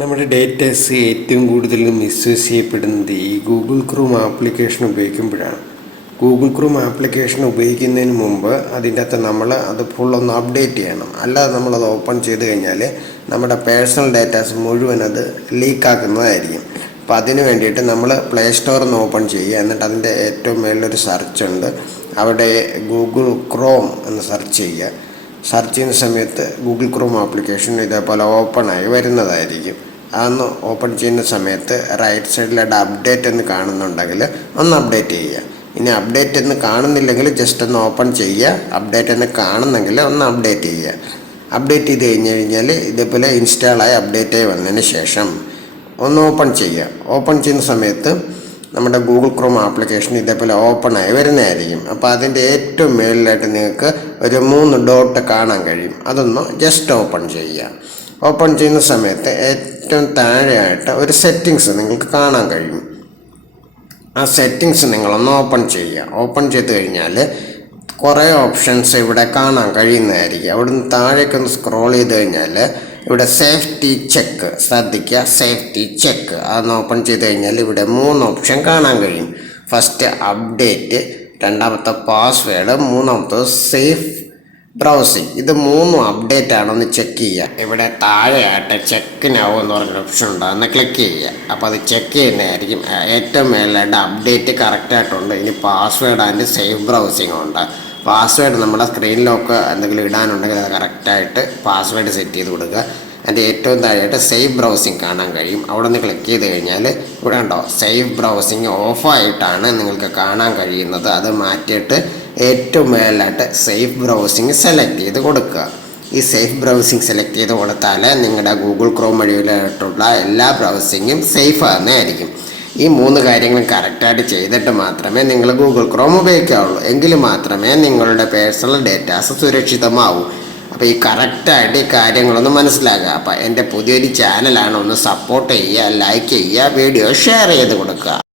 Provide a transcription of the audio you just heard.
നമ്മുടെ ഡേറ്റാസ് ഏറ്റവും കൂടുതൽ മിസ്യൂസ് ചെയ്യപ്പെടുന്നത് ഈ ഗൂഗിൾ ക്രോം ആപ്ലിക്കേഷൻ ഉപയോഗിക്കുമ്പോഴാണ്. ഗൂഗിൾ ക്രോം ആപ്ലിക്കേഷൻ ഉപയോഗിക്കുന്നതിന് മുമ്പ് അതിൻ്റെ അകത്ത് നമ്മൾ അത് ഫുള്ളൊന്ന് അപ്ഡേറ്റ് ചെയ്യണം. അല്ലാതെ നമ്മളത് ഓപ്പൺ ചെയ്ത് കഴിഞ്ഞാൽ നമ്മുടെ പേഴ്സണൽ ഡേറ്റാസ് മുഴുവൻ അത് ലീക്കാക്കുന്നതായിരിക്കും. അപ്പോൾ അതിന് വേണ്ടിയിട്ട് നമ്മൾ പ്ലേ സ്റ്റോറിൽ നിന്ന് ഓപ്പൺ ചെയ്യുക. എന്നിട്ട് അതിൻ്റെ ഏറ്റവും മേളിലൊരു സെർച്ച് ഉണ്ട്, അവിടെ ഗൂഗിൾ ക്രോം എന്ന് സെർച്ച് ചെയ്യുക. സെർച്ച് ചെയ്യുന്ന സമയത്ത് ഗൂഗിൾ ക്രോം ആപ്ലിക്കേഷൻ ഇതേപോലെ ഓപ്പണായി വരുന്നതായിരിക്കും. അതൊന്ന് ഓപ്പൺ ചെയ്യുന്ന സമയത്ത് റൈറ്റ് സൈഡിലായിട്ട് അപ്ഡേറ്റ് എന്ന് കാണുന്നുണ്ടെങ്കിൽ ഒന്ന് അപ്ഡേറ്റ് ചെയ്യുക. ഇനി അപ്ഡേറ്റ് എന്ന് കാണുന്നില്ലെങ്കിൽ ജസ്റ്റ് ഒന്ന് ഓപ്പൺ ചെയ്യുക. അപ്ഡേറ്റ് എന്ന് കാണുന്നെങ്കിൽ ഒന്ന് അപ്ഡേറ്റ് ചെയ്യുക. അപ്ഡേറ്റ് ചെയ്ത് കഴിഞ്ഞാൽ ഇതേപോലെ ഇൻസ്റ്റാളായി അപ്ഡേറ്റായി വന്നതിന് ശേഷം ഒന്ന് ഓപ്പൺ ചെയ്യുക. ഓപ്പൺ ചെയ്യുന്ന സമയത്ത് നമ്മുടെ ഗൂഗിൾ ക്രോം ആപ്ലിക്കേഷൻ ഇതേപോലെ ഓപ്പണായി വരുന്നതായിരിക്കും. അപ്പോൾ അതിൻ്റെ ഏറ്റവും മേളിലായിട്ട് നിങ്ങൾക്ക് ഒരു 3 ഡോട്ട് കാണാൻ കഴിയും. അതൊന്ന് ജസ്റ്റ് ഓപ്പൺ ചെയ്യുക. ഓപ്പൺ ചെയ്യുന്ന സമയത്ത് ഏറ്റവും താഴെയായിട്ട് ഒരു സെറ്റിങ്സ് നിങ്ങൾക്ക് കാണാൻ കഴിയും. ആ സെറ്റിങ്സ് നിങ്ങളൊന്ന് ഓപ്പൺ ചെയ്യുക. ഓപ്പൺ ചെയ്ത് കഴിഞ്ഞാൽ കുറേ ഓപ്ഷൻസ് ഇവിടെ കാണാൻ കഴിയുന്നതായിരിക്കും. അവിടുന്ന് താഴേക്കൊന്ന് സ്ക്രോൾ ചെയ്ത് കഴിഞ്ഞാൽ ഇവിടെ സേഫ്റ്റി ചെക്ക് ശ്രദ്ധിക്കുക. സേഫ്റ്റി ചെക്ക് അതൊന്ന് ഓപ്പൺ ചെയ്ത് കഴിഞ്ഞാൽ ഇവിടെ 3 ഓപ്ഷൻ കാണാൻ കഴിയും. ഫസ്റ്റ് അപ്ഡേറ്റ്, രണ്ടാമത്തെ പാസ്വേഡ്, മൂന്നാമത്തെ സേഫ് ബ്രൗസിങ്. ഇത് 3 അപ്ഡേറ്റ് ആണെന്ന് ചെക്ക് ചെയ്യുക. ഇവിടെ താഴെയായിട്ട് ചെക്ക് നൗ എന്ന് പറഞ്ഞൊരു ഓപ്ഷൻ ഉണ്ട്, അതൊന്ന് ക്ലിക്ക് ചെയ്യുക. അപ്പോൾ അത് ചെക്ക് ചെയ്യുന്നതായിരിക്കും. ഏറ്റവും മേലായിട്ട് അപ്ഡേറ്റ് കറക്റ്റായിട്ടുണ്ട്. ഇനി പാസ്വേഡ് ആൻഡ് സേഫ് ബ്രൗസിങ് ഉണ്ട്. പാസ്വേഡ് നമ്മുടെ സ്ക്രീൻ ലോക്ക് എന്തെങ്കിലും ഇടാനുണ്ടെങ്കിൽ അത് കറക്റ്റായിട്ട് പാസ്വേഡ് സെറ്റ് ചെയ്ത് കൊടുക്കുക. അതിൻ്റെ ഏറ്റവും താഴെയായിട്ട് സേഫ് ബ്രൗസിങ് കാണാൻ കഴിയും. അവിടെ നിന്ന് ക്ലിക്ക് ചെയ്ത് കഴിഞ്ഞാൽ ഇവിടെ ഉണ്ടോ സേഫ് ബ്രൗസിങ് ഓഫായിട്ടാണ് നിങ്ങൾക്ക് കാണാൻ കഴിയുന്നത്. അത് മാറ്റിയിട്ട് ഏറ്റവും മേലായിട്ട് സേഫ് ബ്രൗസിങ് സെലക്ട് ചെയ്ത് കൊടുക്കുക. ഈ സേഫ് ബ്രൗസിങ് സെലക്ട് ചെയ്ത് കൊടുത്താൽ നിങ്ങളുടെ ഗൂഗിൾ ക്രോം വഴിയിലായിട്ടുള്ള എല്ലാ ബ്രൗസിങ്ങും സേഫ് ആകുന്നതായിരിക്കും. ഈ 3 കാര്യങ്ങളും കറക്റ്റായിട്ട് ചെയ്തിട്ട് മാത്രമേ നിങ്ങൾ ഗൂഗിൾ ക്രോം ഉപയോഗിക്കാവുള്ളൂ. എങ്കിൽ മാത്രമേ നിങ്ങളുടെ പേഴ്സണൽ ഡേറ്റാസ് സുരക്ഷിതമാവൂ. അപ്പോൾ ഈ കറക്റ്റായിട്ട് ഈ കാര്യങ്ങളൊന്ന് മനസ്സിലാക്കുക. അപ്പോൾ എൻ്റെ പുതിയൊരു ചാനലാണ്, ഒന്ന് സപ്പോർട്ട് ചെയ്യുക, ലൈക്ക് ചെയ്യുക, വീഡിയോ ഷെയർ ചെയ്ത് കൊടുക്കുക.